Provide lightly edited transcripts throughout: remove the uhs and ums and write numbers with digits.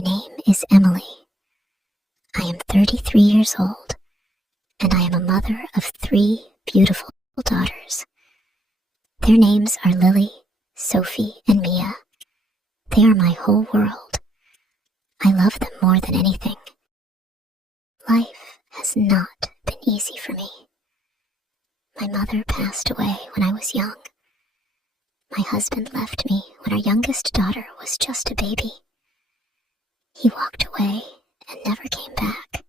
My name is Emily. I am 33 years old, and I am a mother of 3 beautiful daughters. Their names are Lily, Sophie, and Mia. They are my whole world. I love them more than anything. Life has not been easy for me. My mother passed away when I was young. My husband left me when our youngest daughter was just a baby. He walked away and never came back.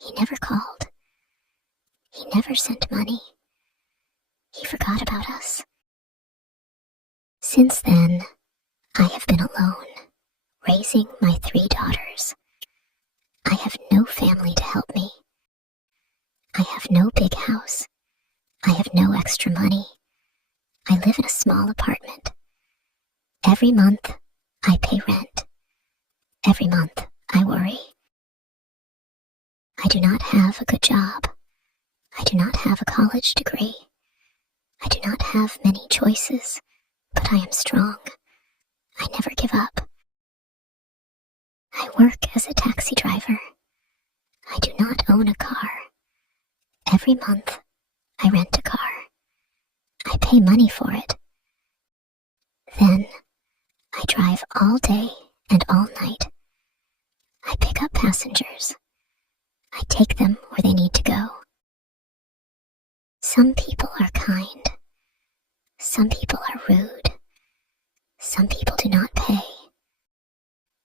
He never called. He never sent money. He forgot about us. Since then, I have been alone, raising my 3 daughters. I have no family to help me. I have no big house. I have no extra money. I live in a small apartment. Every month, I pay rent. Every month, I worry. I do not have a good job. I do not have a college degree. I do not have many choices, but I am strong. I never give up. I work as a taxi driver. I do not own a car. Every month, I rent a car. I pay money for it. Then, I drive all day and all night. I pick up passengers. I take them where they need to go. Some people are kind. Some people are rude. Some people do not pay.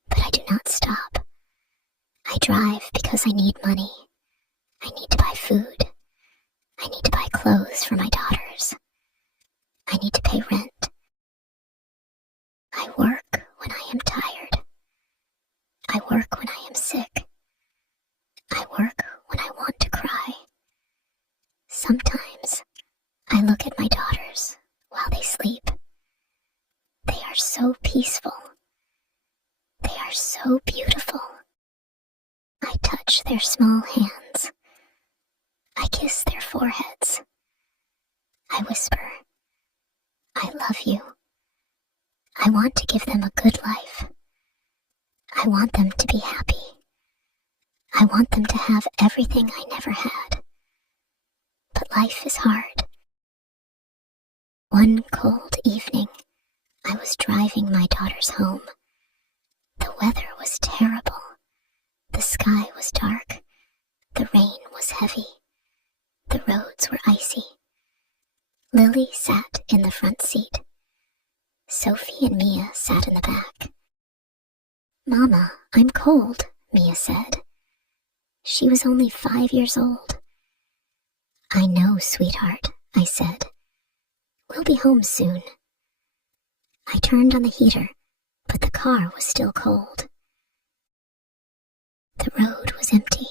But I do not stop. I drive because I need money. I need to buy food. I need to buy clothes for my daughters. I need to pay rent. I work when I am tired. I work when I am sick. I work when I want to cry. Sometimes I look at my daughters while they sleep. They are so peaceful. They are so beautiful. I touch their small hands. I kiss their foreheads. I whisper, I love you. I want to give them a good life. I want them to be happy. I want them to have everything I never had. But life is hard. One cold evening, I was driving my daughters home. The weather was terrible. The sky was dark. The rain was heavy. The roads were icy. Lily sat in the front seat. Sophie and Mia sat in the back. "Mama, I'm cold," Mia said. She was only 5 years old. "I know, sweetheart," I said. "We'll be home soon." I turned on the heater, but the car was still cold. The road was empty.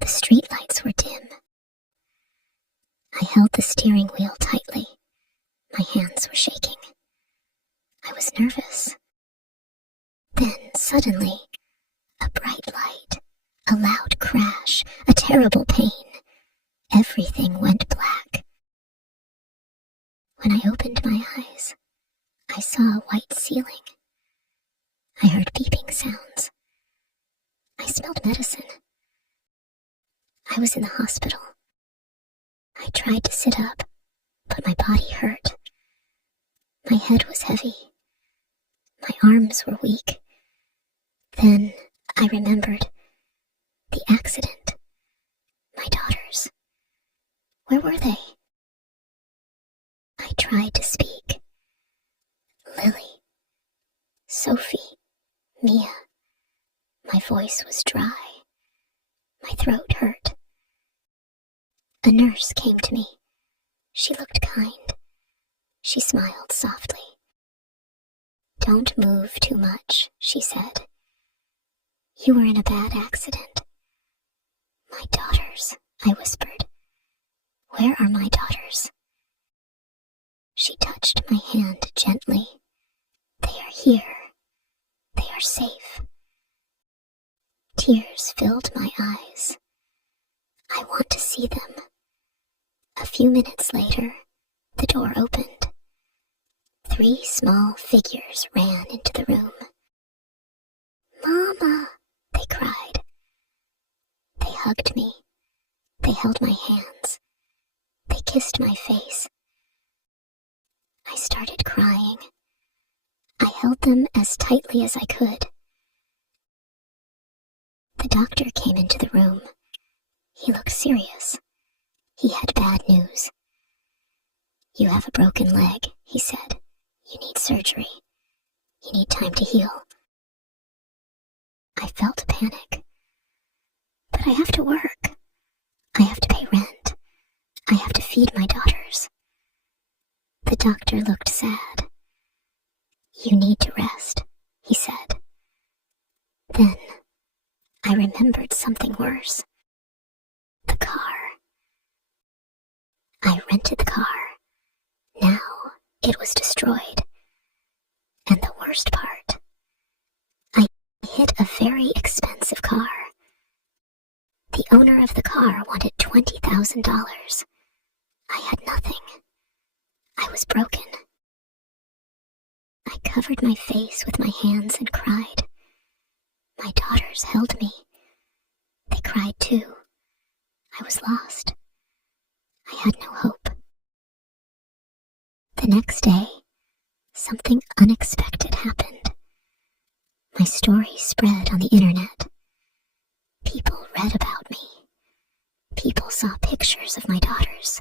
The streetlights were dim. I held the steering wheel tightly. My hands were shaking. I was nervous. Then, suddenly, a bright light, a loud crash, a terrible pain. Everything went black. When I opened my eyes, I saw a white ceiling. I heard beeping sounds. I smelled medicine. I was in the hospital. I tried to sit up, but my body hurt. My head was heavy. My arms were weak. Then I remembered the accident. My daughters. Where were they? I tried to speak. Lily, Sophie, Mia. My voice was dry. My throat hurt. A nurse came to me. She looked kind. She smiled softly. "Don't move too much," she said. "You were in a bad accident." "My daughters," I whispered. "Where are my daughters?" She touched my hand gently. "They are here. They are safe." Tears filled my eyes. I want to see them. A few minutes later, the door opened. 3 small figures ran into the room. hugged me. They held my hands. They kissed my face. I started crying. I held them as tightly as I could. The doctor came into the room. He looked serious. He had bad news. "You have a broken leg," he said. "You need surgery. You need time to heal." I felt panic. But I have to work. I have to pay rent. I have to feed my daughters. The doctor looked sad. "You need to rest," he said. Then I remembered something worse. The car. I rented the car. Now it was destroyed. And the worst part, I hit a very expensive car. The owner of the car wanted $20,000. I had nothing. I was broken. I covered my face with my hands and cried. My daughters held me. They cried too. I was lost. I had no hope. The next day, something unexpected happened. My story spread on the internet. People read about me. People saw pictures of my daughters.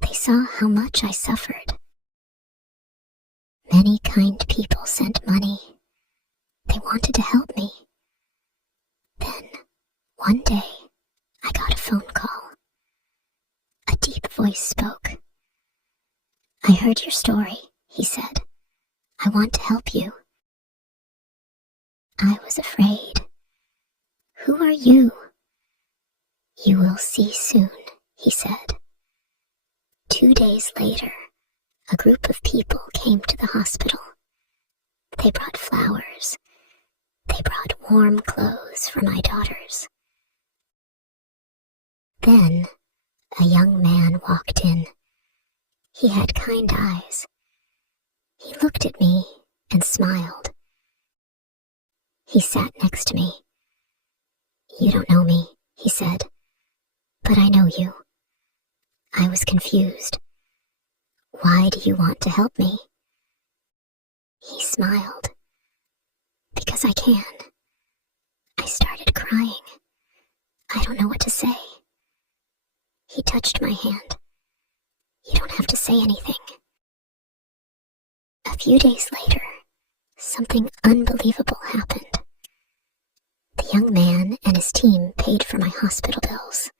They saw how much I suffered. Many kind people sent money. They wanted to help me. Then, one day, I got a phone call. A deep voice spoke. "I heard your story," he said. "I want to help you." I was afraid. "Who are you?" "You will see soon," he said. 2 days later, a group of people came to the hospital. They brought flowers. They brought warm clothes for my daughters. Then, a young man walked in. He had kind eyes. He looked at me and smiled. He sat next to me. "You don't know me," he said, "but I know you." I was confused. "Why do you want to help me?" He smiled. "Because I can." I started crying. I don't know what to say. He touched my hand. "You don't have to say anything." A few days later, something unbelievable happened. The young man and his team paid for my hospital bills.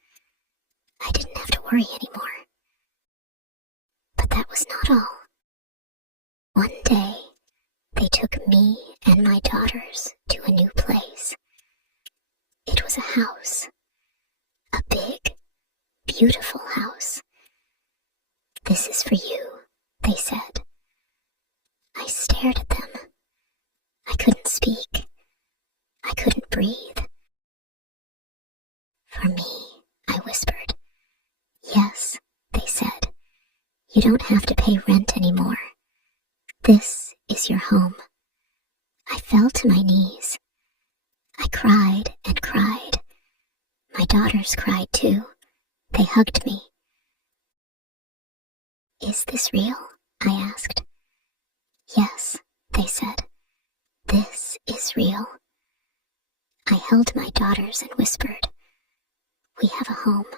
I didn't have to worry anymore. But that was not all. One day, they took me and my daughters to a new place. It was a house. A big, beautiful house. "This is for you," they said. I stared at them. I couldn't speak. I couldn't breathe. "For me," I whispered. "Yes," they said. "You don't have to pay rent anymore. This is your home." I fell to my knees. I cried and cried. My daughters cried too. They hugged me. "Is this real?" I asked. "Yes," they said. "This is real." I held my daughters and whispered, "We have a home."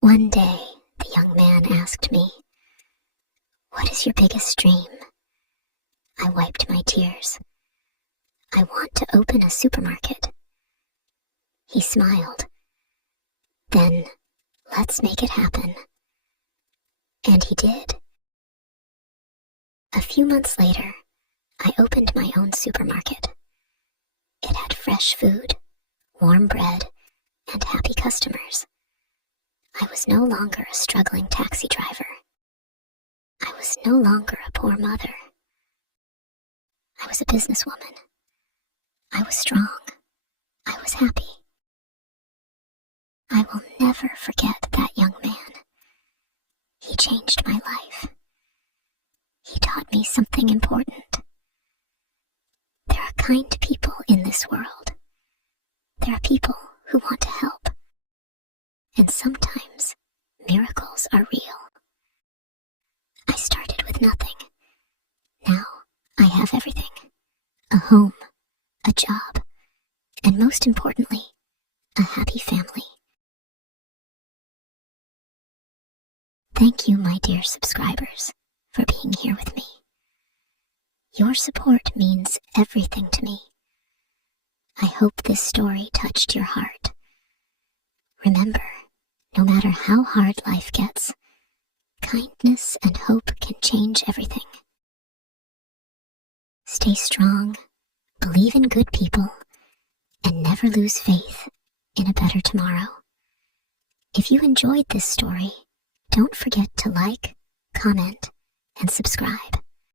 One day, the young man asked me, "What is your biggest dream?" I wiped my tears. "I want to open a supermarket." He smiled. "Then, let's make it happen." And he did. A few months later, I opened my own supermarket. It had fresh food, warm bread, and happy customers. I was no longer a struggling taxi driver. I was no longer a poor mother. I was a businesswoman. I was strong. I was happy. I will never forget that young man. He changed my life. He taught me something important. There are kind people in this world. There are people who want to help. And sometimes miracles are real. I started with nothing. Now I have everything. A home, a job, and most importantly, a happy family. Thank you, my dear subscribers, for being here with me. Your support means everything to me. I hope this story touched your heart. Remember, no matter how hard life gets, kindness and hope can change everything. Stay strong, believe in good people, and never lose faith in a better tomorrow. If you enjoyed this story, don't forget to like, comment, and subscribe.